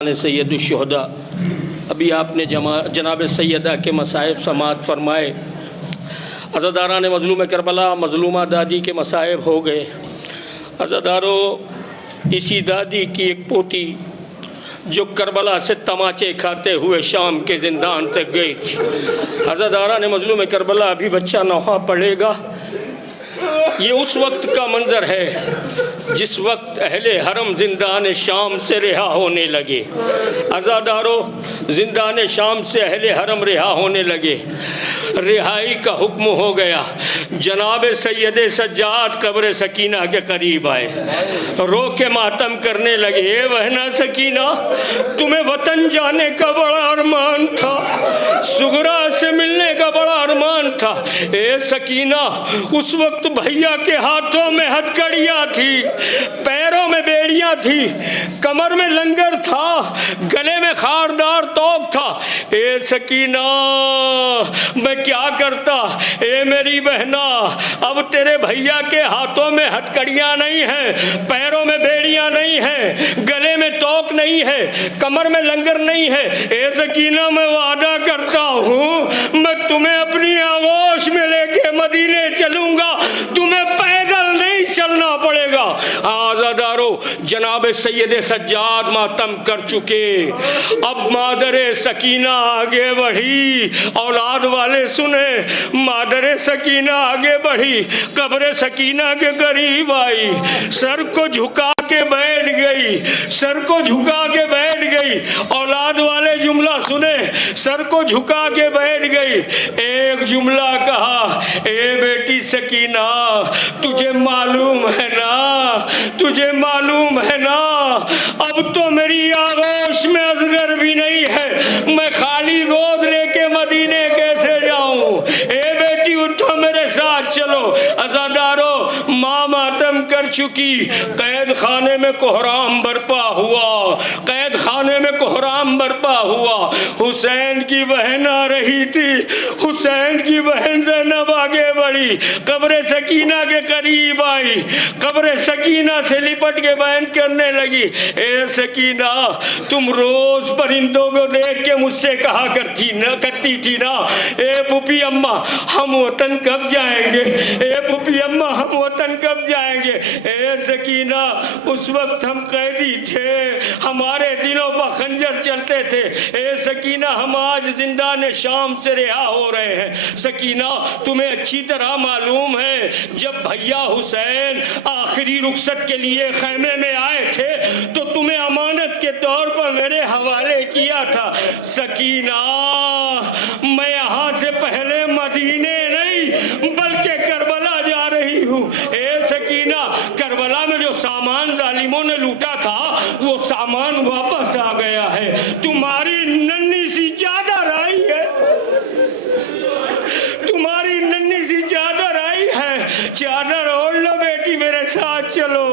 सैयदुश्शुहदा। अभी आपने जनाब सैयदा के मसाइब समात फरमाए। अज़ादारान मज़लूम करबला मज़लूमा दादी के मसाइब हो गए। अज़ादारों, इसी दादी की एक पोती जो करबला से तमाचे खाते हुए शाम के ज़िंदान तक गई थी। अज़ादारान मज़लूम करबला अभी बच्चा नौहा पढ़ेगा। ये उस वक्त का मंज़र है जिस वक्त अहले हरम ज़िंदान शाम से रिहा होने लगे। अज़ादारों, ज़िंदान शाम से अहले हरम रिहा होने लगे। रिहाई का हुक्म हो गया। जनाब सैयद सज्जाद कब्र सकीना के करीब आए, रो के मातम करने लगे। वहना सकीना, तुम्हें वतन जाने का बड़ा अरमान था, सुगरा से मिलने का बड़ा अरमान था। ए सकीना, उस वक्त भैया के हाथों में हथकड़ियाँ थी, पैरों में बेड़ियाँ थी, कमर में लंगर था, गले में खारदार तोप था। ए सकीना, मैं क्या करता? ए मेरी बहना, अब तेरे भैया के हाथों में हथकड़ियाँ नहीं हैं, पैरों में बेड़ियाँ नहीं हैं, गले में तोक नहीं है, कमर में लंगर नहीं है। ए सकीना, मैं वादा करता हूँ मैं तुम्हें अपनी आगोश में लेके मदीने चलूँगा, तुम्हें पैदल नहीं चलना पड़ेगा। आज़ादारों, जनाब सैयद सज्जाद मातम कर चुके। अब मादरे सकीना आगे बढ़ी। औलाद वाले सुने, मादरे सकीना आगे बढ़ी, कब्र सकीना के करीब आई, सर को झुका के बैठ गई, सर को झुका के बैठ गई। औलाद वाले जुमला सुने, सर को झुका के बैठ गई। एक जुमला कहा, ए बेटी सकीना, तुझे मालूम है ना, तुझे मालूम है ना, अब तो मेरी आगोश में असगर भी नहीं है, मैं खाली गोद लेके मदीने कैसे जाऊं? ए बेटी उठो, मेरे साथ चलो। अज़ादारों, माँ मातम कर चुकी। कैद खाने में कोहराम बरपा हुआ, कैद खाने में कोहराम बरपा हुआ। हुसैन की बहन आ रही थी, हुसैन की बहन ज़ैनब आगे बढ़ी, कब्र सकीना के करीब आई, कब्र सकीना से लिपट के बयान करने लगी। ए सकीना, तुम रोज परिंदों को देख के मुझसे कहा करती थी ना, ए पुपी अम्मा हम वतन कब जाएंगे, ए पुपी अम्मा हम वतन कब जाएंगे। ए सकीना, उस वक्त हम कैदी थे, हमारे दिलों पर खंजर चलते थे। ए सकीना, हम आज जिंदान शाम से रिहा हो रहे हैं। सकीना, तुम्हें अच्छी तरह मालूम है, जब भैया हुसैन आखिरी रुखसत के लिए खैमे में आए थे तो तुम्हें अमानत के तौर पर मेरे हवाले किया था। सकीना, मैं यहाँ से पहले मदीने नहीं बल्कि करबला जा रही हूँ। ए सकीना, करबला में जो सामान जालिमों ने लूटा था वो सामान वापस आ गया है। तुम्हारी नन्ही सी चादर आई है, तुम्हारी नन्ही सी चादर आई है, चादर ओढ़ लो बेटी, मेरे साथ चलो।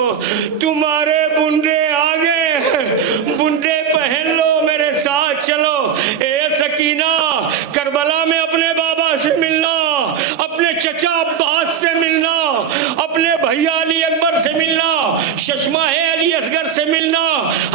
तुम्हारे बुंदे आ गए हैं, बुंदे पहन लो, मेरे साथ चलो। ए सकीना, करबला में अपने बाबा से मिलना, अपने चचा अब्बास से मिलना, अपने भैया अली अकबर से मिलना, शशमाहे अली असगर से मिलना।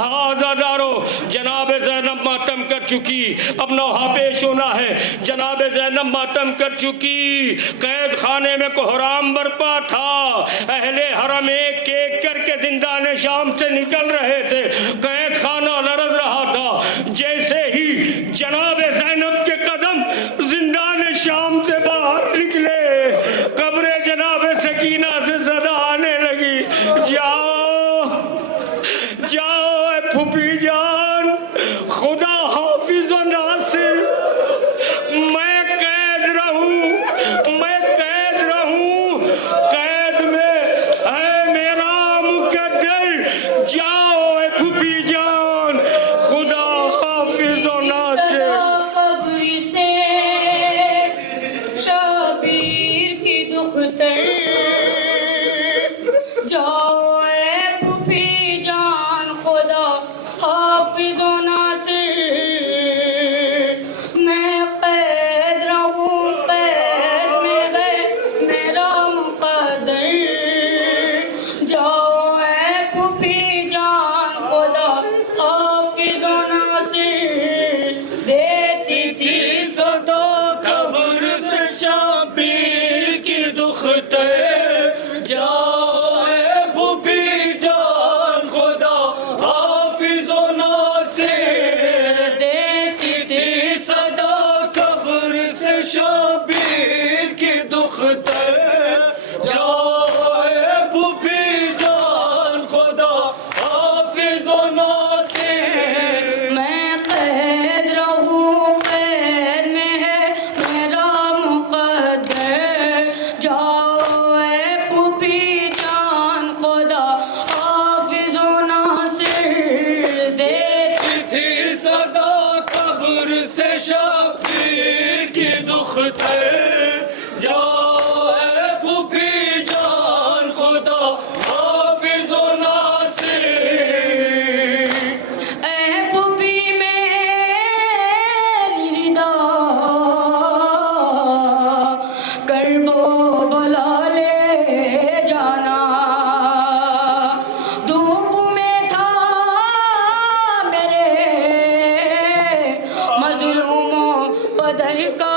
आज़ादारों, जनाब ज़ैनब मातम कर चुकी, अब नौहा पेश होना है। जनाब ज़ैनब मातम कर चुकी। कैद खाने में कोहराम बरपा था। अहले हरम एक एक करके जिंदान शाम से निकल रहे थे। कैद खाना लरज़ रहा था। जैसे ही जनाब ज़ैनब के कदम जिंदान शाम से बाहर निकले, कब्र जनाब सकीना से सदा आने लगी, जाओ जाओ फूफी जान, खुदा हाफिज़ व नासिर, मैं कैद रहूं, मैं कैद रहूं, कैद में है मेरा मुकद्दर, जाओ फूफी जान, खुदा हाफिज़ व नासिर। कब्र से शबीर की दुख्तर, जाओ फूफी जान, खुदा हाफिज़ व नासिर। शबीर की दुख्तर जाए पुपी जान खुदा हाफिज व नासिर। मैं कैद रहूं कैद में है मेरा मुकद्दर, जाओ ए पुपी जान खुदा हाफिज व नासिर। देती थी सदा कब्र से शबीर की दुख्तर जाए पुपी जान खुदा हाफिज व नासिर। ए पुपी मेरी रिदा करबो बुला ले जाना, धूप में था मेरे मजलूमों बदर का